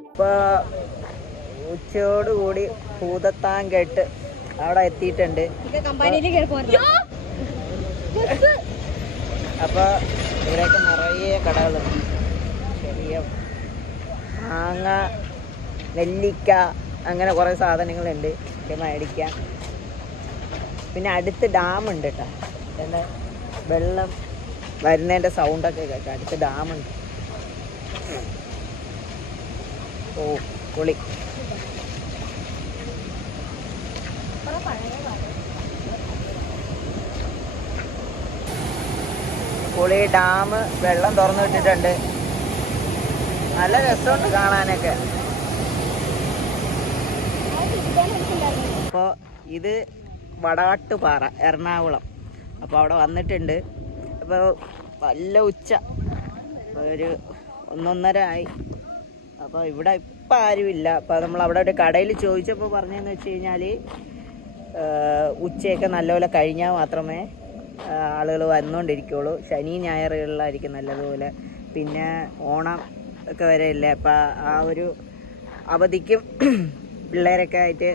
ഇപ്പോൾ ഉച്ചയോടുകൂടി ഭൂതത്താൻ കേട്ട് അവിടെ എത്തിയിട്ടുണ്ട്. കമ്പാനിയിലേക്ക് പോകുന്നു അപ്പോൾ ഇവിടെയൊക്കെ നിറയെ കടകളുണ്ട്. ചെറിയ മാങ്ങ നെല്ലിക്ക അങ്ങനെ കുറേ സാധനങ്ങളുണ്ട്. ഒക്കെ മേടിക്കാം. പിന്നെ അടുത്ത് ഡാമുണ്ട് കേട്ടോ. എന്റെ വെള്ളം വരുന്നതിന്റെ സൗണ്ടൊക്കെ കേട്ടോ അടുത്ത് ഡാമുണ്ട്. ഓ പൊളി. പൊളി ഡാം വെള്ളം തുറന്നു വിട്ടിട്ടുണ്ട്. നല്ല രസമുണ്ട് കാണാനൊക്കെ. അപ്പോൾ ഇത് വടാട്ടുപാറ എറണാകുളം. അപ്പോൾ അവിടെ വന്നിട്ടുണ്ട്. അപ്പോൾ നല്ല ഉച്ച. ഒരു ഒന്നൊന്നര ആയി. അപ്പോൾ ഇവിടെ ഇപ്പം ആരുമില്ല. അപ്പോൾ നമ്മൾ അവിടെ ഒരു കടയിൽ ചോദിച്ചപ്പോൾ പറഞ്ഞതെന്ന് വെച്ച് കഴിഞ്ഞാൽ ഉച്ചയൊക്കെ നല്ലപോലെ കഴിഞ്ഞാൽ മാത്രമേ ആളുകൾ വന്നുകൊണ്ടിരിക്കുകയുള്ളൂ ശനി ഞായറുകളിലായിരിക്കും നല്ലതുപോലെ. പിന്നെ ഓണം ഒക്കെ വരെയല്ലേ. അപ്പം ആ ഒരു അവധിക്കും പിള്ളേരൊക്കെ ആയിട്ട്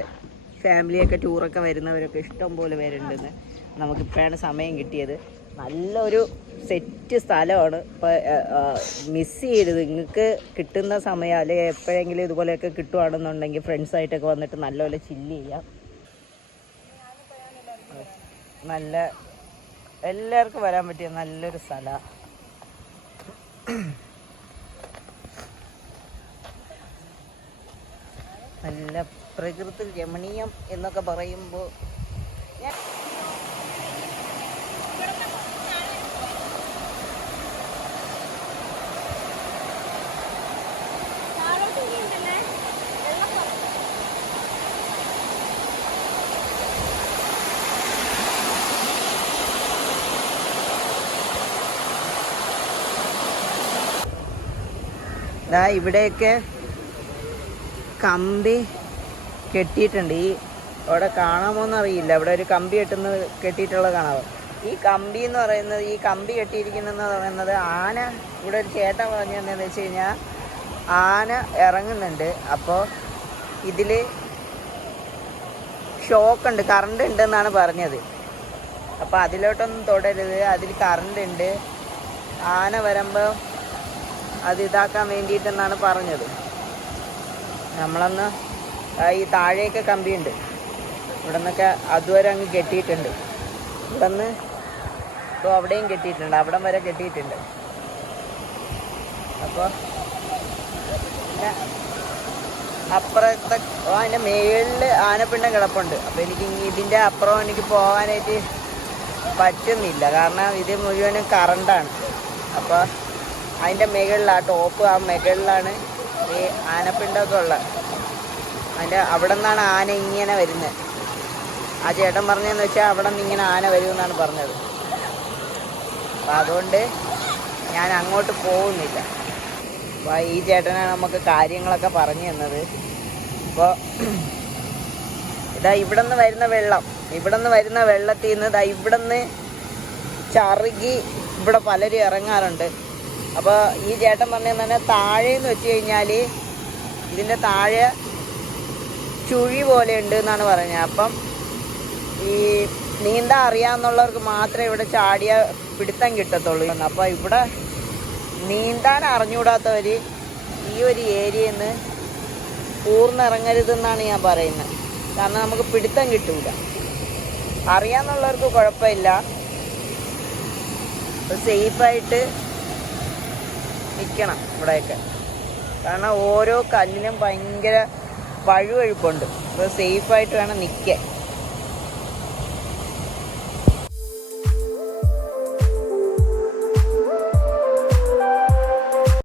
ഫാമിലിയൊക്കെ ടൂറൊക്കെ വരുന്നവരൊക്കെ ഇഷ്ടം പോലെ പേരുണ്ടെന്ന് നമുക്കിപ്പോഴാണ് സമയം കിട്ടിയത്. നല്ലൊരു സെറ്റ് സ്ഥലമാണ്. ഇപ്പോൾ മിസ് ചെയ്യരുത് നിങ്ങൾക്ക് കിട്ടുന്ന സമയം അല്ലെങ്കിൽ എപ്പോഴെങ്കിലും ഇതുപോലെയൊക്കെ കിട്ടുവാണെന്നുണ്ടെങ്കിൽ ഫ്രണ്ട്സായിട്ടൊക്കെ വന്നിട്ട് നല്ലപോലെ ചില്ല് ചെയ്യാം. നല്ല എല്ലാവർക്കും വരാൻ പറ്റിയ നല്ലൊരു സ്ഥലമാണ് നല്ല പ്രകൃതി രമണീയം എന്നൊക്കെ പറയുമ്പോൾ ദാ ഇവിടെയൊക്കെ കമ്പി കെട്ടിയിട്ടുണ്ട്. ഈ അവിടെ കാണാമോന്നറിയില്ല. ഇവിടെ ഒരു കമ്പി കെട്ടുന്നത് കെട്ടിയിട്ടുള്ളത് കാണാമോ ഈ കമ്പി എന്ന് പറയുന്നത് ഈ കമ്പി കെട്ടിയിരിക്കുന്നതെന്ന് പറയുന്നത് ആന. ഇവിടെ ഒരു ചേട്ടൻ പറഞ്ഞു തന്നെയെന്ന് വെച്ച് കഴിഞ്ഞാൽ ആന ഇറങ്ങുന്നുണ്ട്. അപ്പോൾ ഇതിൽ ഷോക്ക് ഉണ്ട്. കറണ്ട് ഉണ്ടെന്നാണ് പറഞ്ഞത്. അപ്പോൾ അതിലോട്ടൊന്നും തൊടരുത്. അതിൽ കറണ്ട് ഉണ്ട്. ആന വരുമ്പോൾ അത് ഇതാക്കാൻ വേണ്ടിയിട്ടെന്നാണ് പറഞ്ഞത്. നമ്മളന്ന് ഈ താഴെയൊക്കെ കമ്പിയുണ്ട്. ഇവിടെ നിന്നൊക്കെ അതുവരെ അങ്ങ് കെട്ടിയിട്ടുണ്ട്. ഇവിടെ നിന്ന് ഇപ്പോൾ അവിടെയും കെട്ടിയിട്ടുണ്ട്. അവിടം വരെ കെട്ടിയിട്ടുണ്ട്. അപ്പോൾ അപ്പുറത്തെ അതിന്റെ മേളിൽ ആനപ്പിണ്ടം കിടപ്പുണ്ട്. അപ്പോൾ എനിക്ക് ഇതിന്റെ അപ്പുറം എനിക്ക് പോകാനായിട്ട് പറ്റുന്നില്ല. കാരണം ഇത് മുഴുവനും കറണ്ടാണ് അപ്പോൾ അതിന്റെ മുകളിൽ ആ ടോപ്പ് ആ മുകളിലാണ് ഈ ആനപ്പിണ്ടൊക്കെ ഉള്ളത്. അതിന്റെ അവിടെ നിന്നാണ് ആന ഇങ്ങനെ വരുന്നത്. ആ ചേട്ടൻ പറഞ്ഞതെന്ന് വെച്ചാൽ അവിടെ നിന്ന് ഇങ്ങനെ ആന വരുമെന്നാണ് പറഞ്ഞത്. അപ്പം അതുകൊണ്ട് ഞാൻ അങ്ങോട്ട് പോകുന്നില്ല. അപ്പോൾ ഈ ചേട്ടനാണ് നമുക്ക് കാര്യങ്ങളൊക്കെ പറഞ്ഞു തന്നത്. അപ്പോൾ ഇതാ ഇവിടെ നിന്ന് വരുന്ന വെള്ളം. ഇവിടെ നിന്ന് വരുന്ന വെള്ളത്തിൽ നിന്ന് ഇതാ ഇവിടെ നിന്ന് ചറുകി ഇവിടെ പലരും ഇറങ്ങാറുണ്ട്. അപ്പോൾ ഈ ചേട്ടൻ പറഞ്ഞാൽ താഴെ താഴേന്ന് വെച്ച് കഴിഞ്ഞാൽ ഇതിന്റെ താഴെ ചുഴി പോലെ ഉണ്ട് എന്നാണ് പറഞ്ഞത്. അപ്പം ഈ നീന്താൻ അറിയാമെന്നുള്ളവർക്ക് മാത്രമേ ഇവിടെ ചാടിയ പിടുത്തം കിട്ടത്തുള്ളൂ അപ്പോൾ ഇവിടെ നീന്താൻ അറിഞ്ഞുകൂടാത്തവർ ഈ ഒരു ഏരിയയിൽ നിന്ന് പൂർണിറങ്ങരുതെന്നാണ് ഞാൻ പറയുന്നത്. കാരണം നമുക്ക് പിടുത്തം കിട്ടൂല. അറിയാമെന്നുള്ളവർക്ക് കുഴപ്പമില്ല. സേഫായിട്ട് നിൽക്കണം ഇവിടെയൊക്കെ. കാരണം ഓരോ കല്ലിനും ഭയങ്കര വഴുവഴുപ്പുണ്ട്. അപ്പോൾ സേഫായിട്ട് വേണം നിൽക്കാൻ